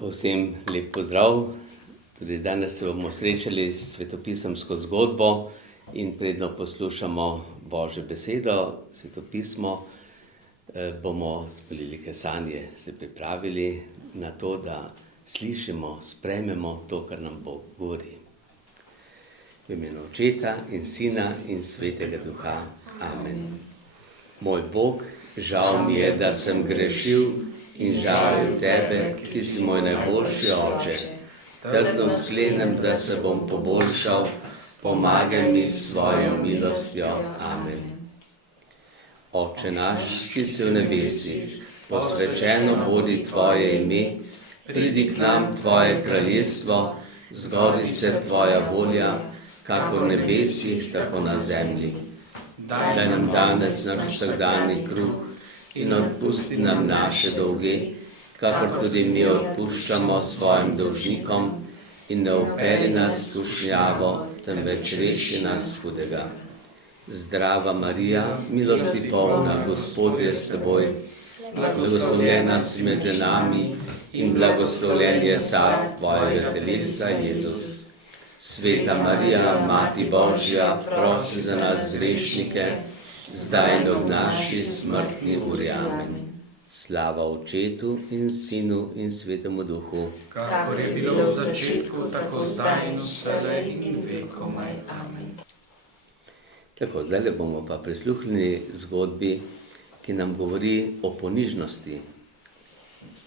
Vsem lep pozdrav. Tudi danes se bomo srečali s svetopisemsko zgodbo in predno poslušamo Božjo besedo, svetopismo, bomo z velike sanje se pripravili na to, da slišimo, sprejmemo to, kar nam Bog govori. V imenu Očeta in Sina in Svetega Duha. Amen. Moj Bog, žal mi je, da sem grešil in žalim tebe, ki si moj najboljši oče. Trdno sklenem, da se bom poboljšal, pomagaj mi s svojo milostjo. Amen. Oče naš, ki si v nebesih, posvečeno bodi tvoje ime, pridi k nam tvoje kraljestvo, zgodi se tvoja volja, kakor v nebesih, tako na zemlji. Daj nam danes naš vsakdanji kruh in odpusti nam naše dolge, kakor tudi mi odpuščamo svojim dolžnikom, in ne vpeli nas v skušnjavo, temveč reši nas hudega. Zdrava Marija, milosti polna, Gospod je s teboj, blagoslovljena si med ženami in blagoslovljen je sad tvojega telesa, Jezus. Sveta Marija, Mati Božja, prosi za nas grešnike, zdaj in ob naši smrtni uri. Amen. Slava Očetu in Sinu in Svetemu Duhu. Kakor je bilo v začetku, tako zdaj in vselej in vekomaj. Amen. Tako, zdaj bomo pa prisluhnili zgodbi, ki nam govori o ponižnosti.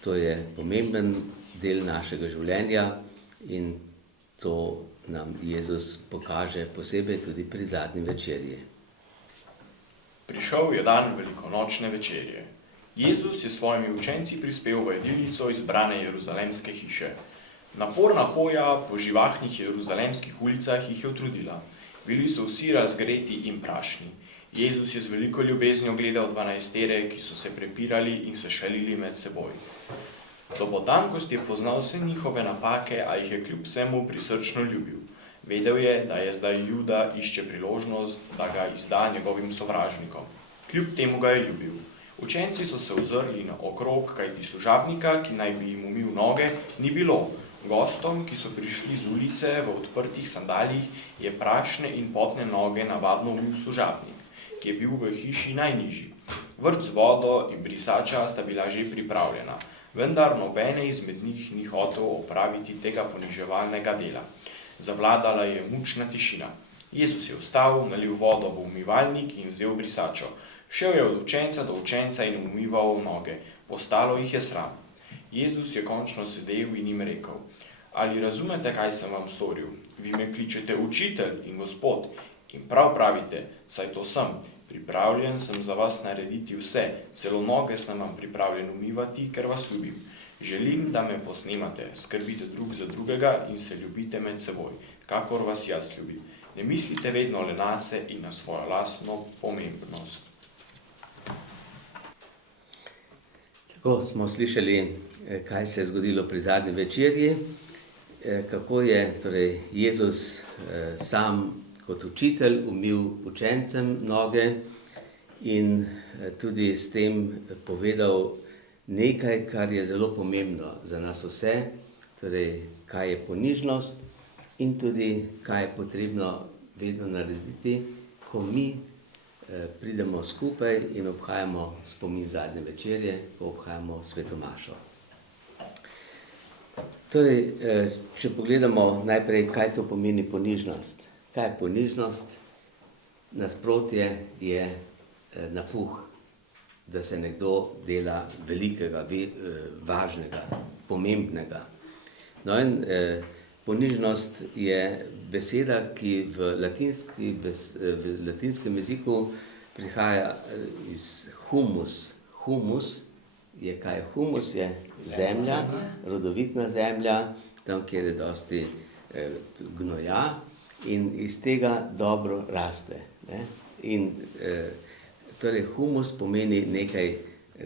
To je pomemben del našega življenja in to nam Jezus pokaže posebej tudi pri zadnji večerji. Prišel je dan velikonočne večerje. Jezus je s svojimi učenci prispel v jedilnico izbrane jeruzalemske hiše. Naporna hoja po živahnih jeruzalemskih ulicah jih je utrudila. Bili so vsi razgreti in prašni. Jezus je z veliko ljubeznijo gledal 12, ki so se prepirali in se šalili med seboj. Do potankosti je poznal vse njihove napake, a jih je kljub vsemu prisrčno ljubil. Vedel je, da je zdaj Juda išče priložnost, da ga izda njegovim sovražnikom. Kljub temu ga je ljubil. Učenci so se ozrli naokrog, kajti služabnika, ki naj bi jim umil noge, ni bilo. Gostom, ki so prišli z ulice v odprtih sandaljih, je prašne in potne noge navadno umil služabnik, ki je bil v hiši najnižji. Vrt z vodo in brisača sta bila že pripravljena, vendar nobene izmed njih ni hotel opraviti tega poniževalnega dela. Zavladala je mučna tišina. Jezus je vstal, nalil vodo v umivalnik in vzel brisačo. Šel je od učenca do učenca in umival noge. Postalo jih je sram. Jezus je končno sedel in jim rekel: Ali razumete, kaj sem vam storil? Vi me kličete učitelj in Gospod in prav pravite, saj to sem. Pripravljen sem za vas narediti vse, celo noge sem vam pripravljen umivati, ker vas ljubim. Želim, da me posnemate, skrbite drug za drugega in se ljubite med seboj, kakor vas jaz ljubim. Ne mislite vedno le nase in na svojo lastno pomembnost. Tako smo slišali, kaj se je zgodilo pri zadnji večerji, kako je torej Jezus sam kot učitelj umil učencem noge in tudi s tem povedal nekaj, kar je zelo pomembno za nas vse, torej kaj je ponižnost in tudi kaj je potrebno vedno narediti, ko mi pridemo skupaj in obhajamo spomin zadnje večerje, ko obhajamo sveto mašo. Torej, če pogledamo najprej, kaj to pomeni ponižnost. Kaj je ponižnost? Nasprotje je napuh, da se nekdo dela velikega, važnega, pomembnega. No in ponižnost je beseda, ki v latinskem jeziku prihaja iz humus. Humus je kaj? Humus je zemlja, rodovitna zemlja, tam, kjer je dosti gnoja in iz tega dobro raste. Ne? In torej humus pomeni nekaj,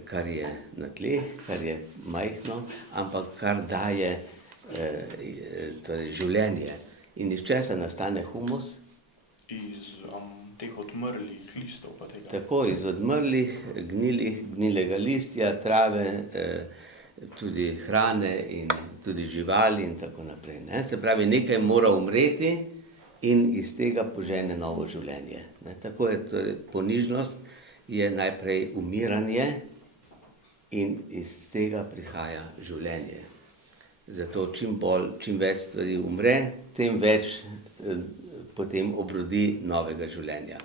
kar je na tleh, kar je majhno, ampak kar daje torej življenje. In iz česa nastane humus? Iz teh odmrlih listov pa tega. Tako, iz odmrlih, gnilega listja, trave, tudi hrane in tudi živali in tako naprej. Ne? Se pravi, nekaj mora umreti in iz tega požene novo življenje. Ne? Tako je, torej, ponižnost je najprej umiranje in iz tega prihaja življenje. Zato čim več stvari umre, tem več potem obrodi novega življenja.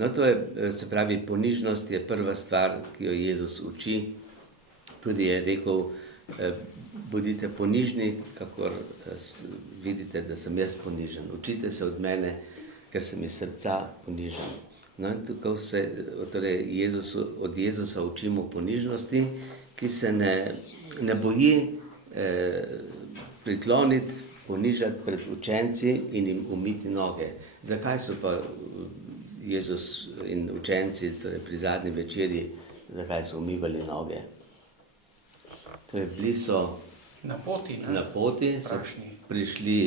No, to je, se pravi, ponižnost je prva stvar, ki jo Jezus uči. Tudi je rekel, bodite ponižni, kakor vidite, da sem jaz ponižen. Učite se od mene, ker sem iz srca ponižen. No, in tukaj torej od Jezusa učimo ponižnosti, ki se ne boji prikloniti, ponižati pred učenci in jim umiti noge. Zakaj so pa Jezus in učenci, torej pri zadnji večerji, zakaj so umivali noge? Torej, bili so na poti, so prišli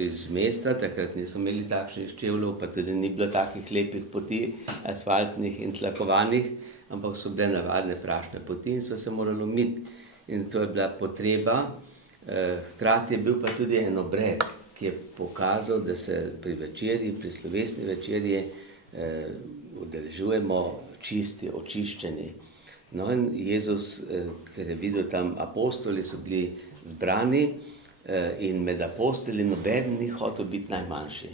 iz mesta, takrat niso imeli takšnih čevljev, pa tudi ni bilo takih lepih poti, asfaltnih in tlakovanih, ampak so bile navadne prašne poti in so se morali umiti. In to je bila potreba. Hkrati je bil pa tudi en obred, ki je pokazal, da se pri večerji, pri slovesni večerji udeležujemo čisti, očiščeni. No in Jezus, ker je videl tam apostoli, so bili zbrani in med apostoli nobeden ni hotel biti najmanjši.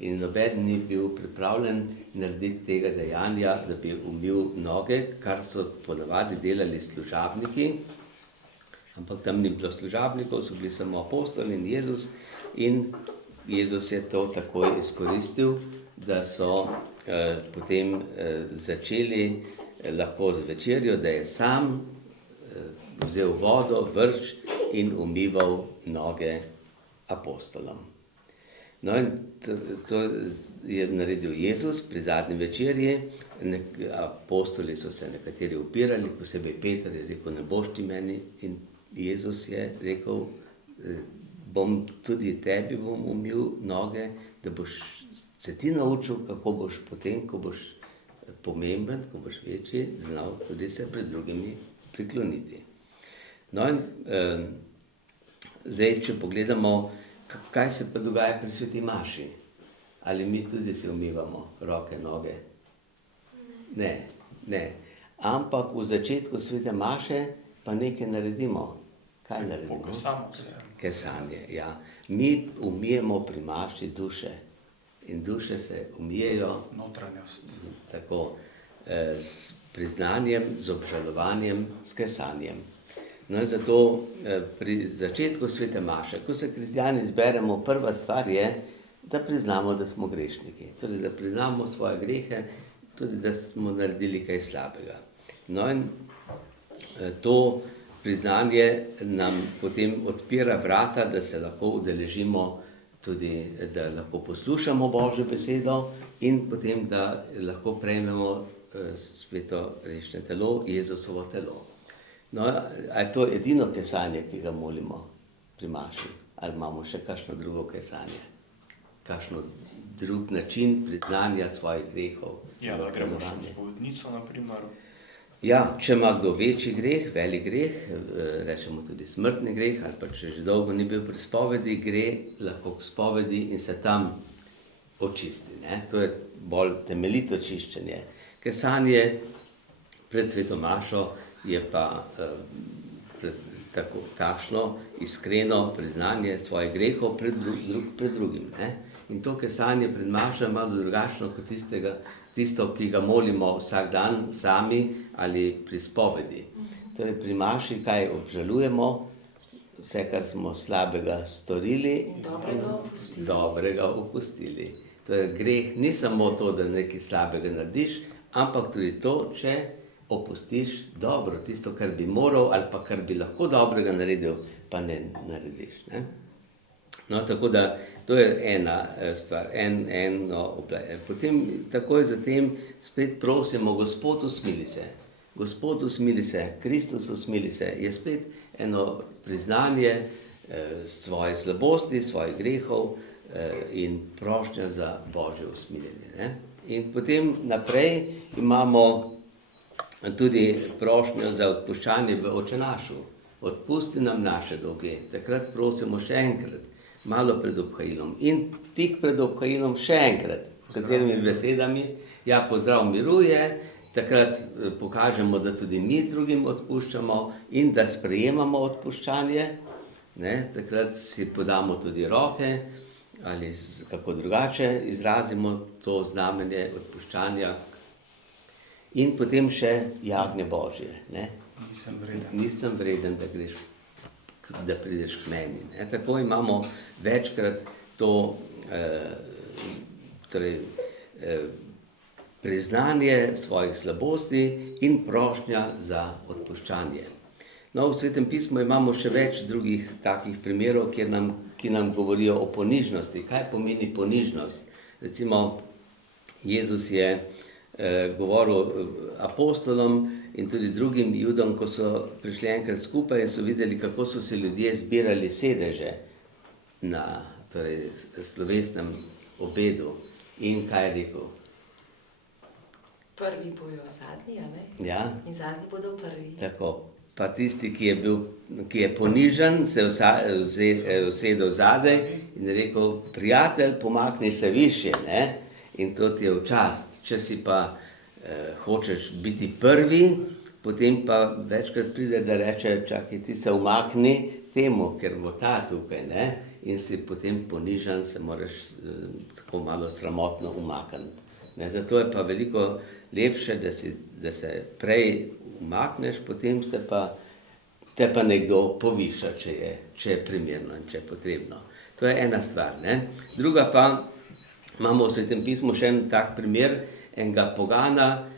In nobeden ni bil pripravljen narediti tega dejanja, da bi umil noge, kar so ponavadi delali služabniki, ampak tam ni bilo služabnikov, so bili samo apostoli in Jezus je to takoj izkoristil, da so potem začeli lahko z večerjo, da je sam vzel vodo, vrč in umival noge apostolom. No in to je naredil Jezus pri zadnji večerji. Apostoli so se nekateri upirali, posebej Peter je rekel, ne boš ti meni, in Jezus je rekel, tudi tebi bom umil noge, da boš se ti naučil, kako boš potem, ko boš pomemben, ko boš večji, znal tudi se pred drugimi prikloniti. No in zdaj, če pogledamo, kaj se pa dogaja pri sveti maši? Ali mi tudi si umivamo roke, noge? Ne. Ampak v začetku svete maše pa nekaj naredimo. Kaj naredimo? Kesanje, ja. Mi umijemo pri maši duše. In duše se umijejo notranjost. Tako, s priznanjem, z obžalovanjem, s kesanjem. No in zato pri začetku svete maše, ko se kristjani zberemo, prva stvar je, da priznamo, da smo grešniki. Torej, da priznamo svoje grehe, tudi da smo naredili kaj slabega. No in to priznanje nam potem odpira vrata, da se lahko udeležimo tudi, da lahko poslušamo Božjo besedo in potem, da lahko prejmemo sveto grešne telo, Jezusovo telo. No, a je to edino kesanje, ki ga molimo pri maši? Ali imamo še kakšno drugo kesanje? Kakšno drug način priznanja svojih grehov? Ja, da gremo še v spovednico, na primer. Ja, če ima kdo večji greh, velik greh, rečemo tudi smrtni greh, ali pa če že dolgo ni bil pri spovedi, gre lahko k spovedi in se tam očisti. Ne? To je bolj temeljito čiščenje. Kesanje pred sveto mašo je pa takšno iskreno priznanje svojih grehov pred drugim. Ne? In to kesanje pred mašo je malo drugačno kot tisto, ki ga molimo vsak dan sami ali pri spovedi. Torej pri maši kaj obžalujemo? Vse, kar smo slabega storili in dobrega opustili. Torej greh ni samo to, da nekaj slabega narediš, ampak tudi to, če opustiš dobro, tisto, kar bi moral ali pa kar bi lahko dobrega naredil, pa ne narediš. Ne? No, tako da to je ena stvar, potem takoj zatem spet prosimo, Gospod usmili se. Gospod usmili se, Kristus usmili se, je spet eno priznanje svoje slabosti, svojih grehov in prošnja za Božje usmiljenje. Ne? In potem naprej imamo tudi prošnjo za odpuščanje v Očenašu. odpusti nam naše dolge. Takrat prosimo še enkrat, malo pred obhajilom in tik pred obhajilom še enkrat, s katerimi besedami, ja, pozdrav miruje, takrat pokažemo, da tudi mi drugim odpuščamo in da sprejemamo odpuščanje, ne, takrat si podamo tudi roke ali kako drugače izrazimo to znamenje odpuščanja in potem še jagnje Božje, ne. Nisem vreden, da prideš k meni. Ne? Tako imamo večkrat to priznanje svojih slabosti in prošnja za odpuščanje. No, v Svetem pismu imamo še več drugih takih primerov, ki nam govorijo o ponižnosti. Kaj pomeni ponižnost? Recimo, Jezus je govoril apostolom in tudi drugim Judom, ko so prišli enkrat skupaj in so videli, kako so se ljudje zbirali sedeže na slovesnem obedu. In kaj je rekel? Prvi bojo zadnji, a ne? Ja. In zadnji bodo prvi. Tako. Pa tisti, ki je ponižen, se usedel zadaj in rekel, prijatelj, pomakni se višje, ne? In to ti je v čast. Če si pa hočeš biti prvi, potem pa večkrat pride, da reče, čakaj, ti se umakni temu, ker bo ta tukaj, ne? In si potem ponižen, se moraš tako malo sramotno umakniti. Ne? Zato je pa veliko lepše, da se prej umakneš, potem te pa nekdo poviša, če je primerno in če je potrebno. To je ena stvar, ne? Druga pa, imamo v Svetem pismu še en tak primer, enega pogana,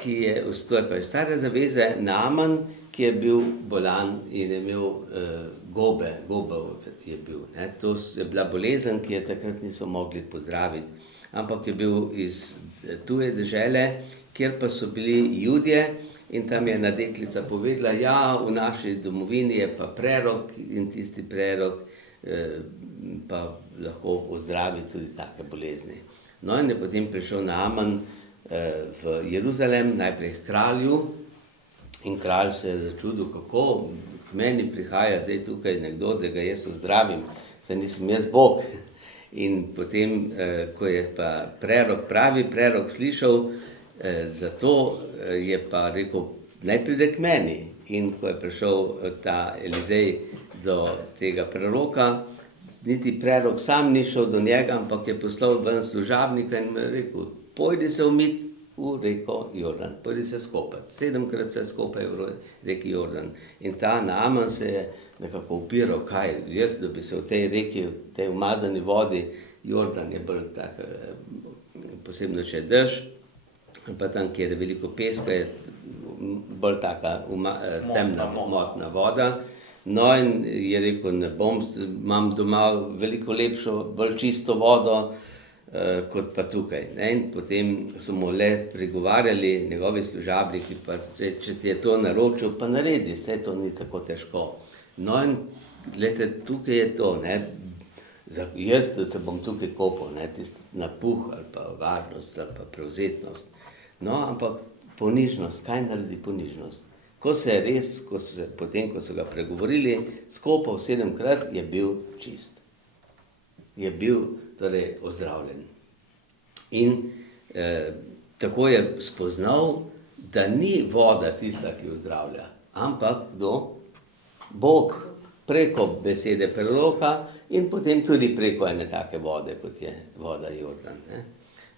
ki je, to je pa iz Stare zaveze, Naaman, ki je bil bolan in je imel gobe je bil. Ne? To je bila bolezen, ki je takrat niso mogli pozdraviti, ampak je bil iz tuje dežele, kjer pa so bili Judje in tam je ena deklica povedala, ja, v naši domovini je pa prerok in tisti prerok pa lahko ozdravi tudi take bolezni. No in je potem prišel Naaman v Jeruzalem, najprej k kralju in kralj se je začudil, kako k meni prihaja zdaj tukaj nekdo, da ga jaz ozdravim, saj nisem jaz Bog. In potem, ko je pa pravi prerok slišal, zato je pa rekel, naj pride k meni. In ko je prišel ta Elizej do tega preroka, niti prerok sam ni šel do njega, ampak je poslal ven služabnika in mu je rekel, pojdi se umit v reko Jordan, pojdi se skopati. 7krat se skopaj v reki Jordan. In ta Naaman se je nekako upiral, kaj jaz, da bi se v tej reki, v tej umazani vodi, Jordan je bolj tak, posebno če je dež, pa tam, kjer je veliko peska, je bolj taka temna, motna voda. No in je rekel, ne bom, imam doma veliko lepšo, bolj čisto vodo, kot pa tukaj. Ne? In potem so mu le pregovarjali njegovi služabniki, pa če ti je to naročil, pa naredi, vse to ni tako težko. No in gledajte, tukaj je to, ne? Jaz, da se bom tukaj kopal, ne? Tisti napuh ali pa varnost ali pa prevzetnost. No, ampak ponižnost, kaj naredi ponižnost? Ko se je res, potem, ko so ga pregovorili, skopal 7krat, je bil čist. Je bil torej ozdravljen. In tako je spoznal, da ni voda tista, ki ozdravlja, ampak kdo? Bog, preko besede preroka in potem tudi preko ene take vode, kot je voda Jordan. Ne?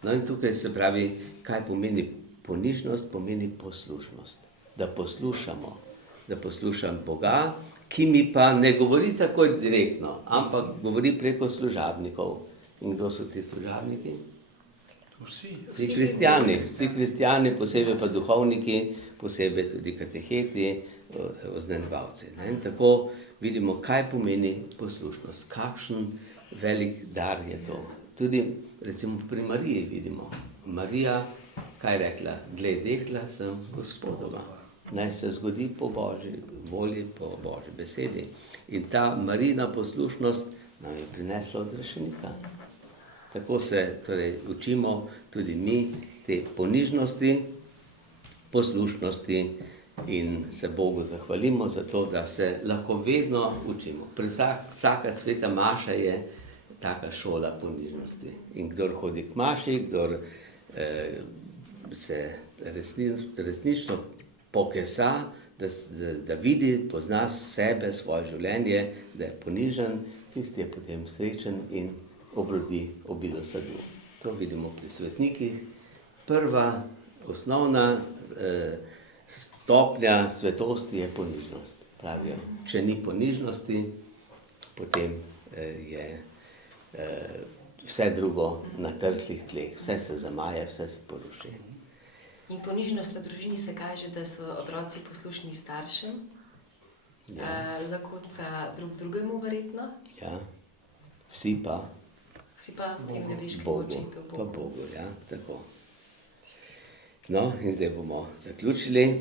No in tukaj se pravi, kaj pomeni ponižnost, pomeni poslušnost. Da poslušam Boga, ki mi pa ne govori takoj direktno, ampak govori preko služabnikov. In kdo so ti služabniki? Vsi kristjani, posebej pa duhovniki, posebej tudi kateheti, oznanjevalci. In tako vidimo, kaj pomeni poslušnost, kakšen velik dar je to. Tudi recimo pri Mariji vidimo. Marija, kaj je rekla? Glej, dekla sem Gospodova. Naj se zgodi po Božji volji, po Božji besedi. In ta Marijina poslušnost nam je prinesla odrešenika. Tako se torej učimo tudi mi te ponižnosti, poslušnosti in se Bogu zahvalimo za to, da se lahko vedno učimo. Vsaka sveta maša je taka šola ponižnosti. In kdor hodi k maši, kdor se resnično pokesa, da vidi, pozna sebe, svoje življenje, da je ponižen, tisti je potem srečen in obrodi obilo sadu. To vidimo pri svetnikih. Prva, osnovna stopnja svetosti je ponižnost. Pravijo, če ni ponižnosti, potem je vse drugo na trhlih tleh, vse se zamaje, vse se poruši. In ponižnost v družini se kaže, da so otroci poslušni staršem, zakonca drug drugemu verjetno. Ja, vsi pa Tem nebeškim Bogu, očetu, pa Bogu, ja, tako. No, in zdaj bomo zaključili,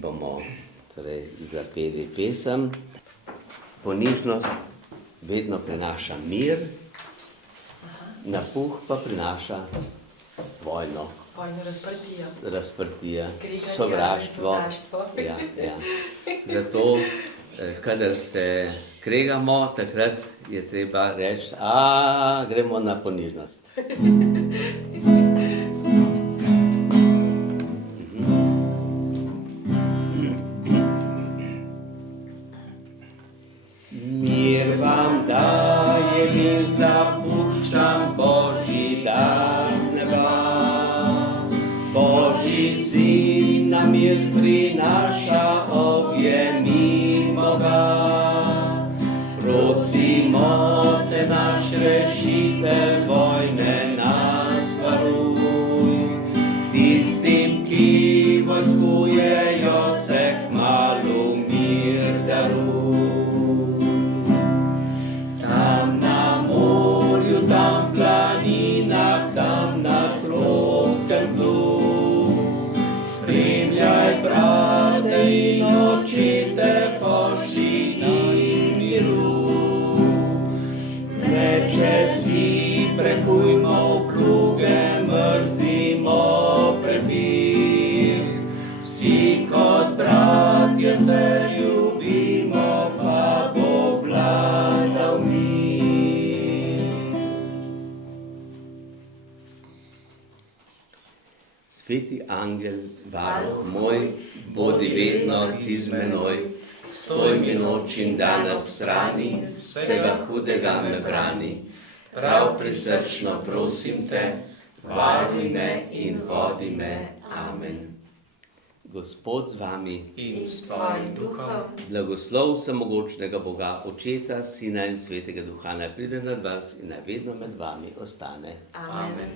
bomo torej zapeli pesem. Ponižnost vedno prinaša mir, napuh pa prinaša vojno. Vojno Razprtija, Kriganje, sovraštvo. Ja. Zato, kadar se kregamo, takrat je treba reči, gremo na ponižnost. Mir vam dajem in zapuščam Božji dar z neba. Božji sin nam mir prinaša, objemimo ga. Prosimo te, naš rešitelj, vojne nas varuj. Tistim, ki vojskujejo, se kmalu mir daruj. Tam na morju, tam v planinah, tam na tropskem tlu, spremljaj brate in očete, pošti miru. Meče si prekujmo v pluge, mrzimo prepir. Vsi kot bratje se ljubimo, pa bo vladal mir. Sveti angel, varuh moj, bodi vedno ti z menoj. Stoj mi noč in dan ob strani, vsega hudega me brani. Prav prisrčno prosim te, varuj me in vodi me. Amen. Gospod z vami In s tvojim duhom. Blagoslov vsemogočnega Boga, Očeta, Sina in Svetega Duha, naj pride nad vas in naj vedno med vami ostane. Amen.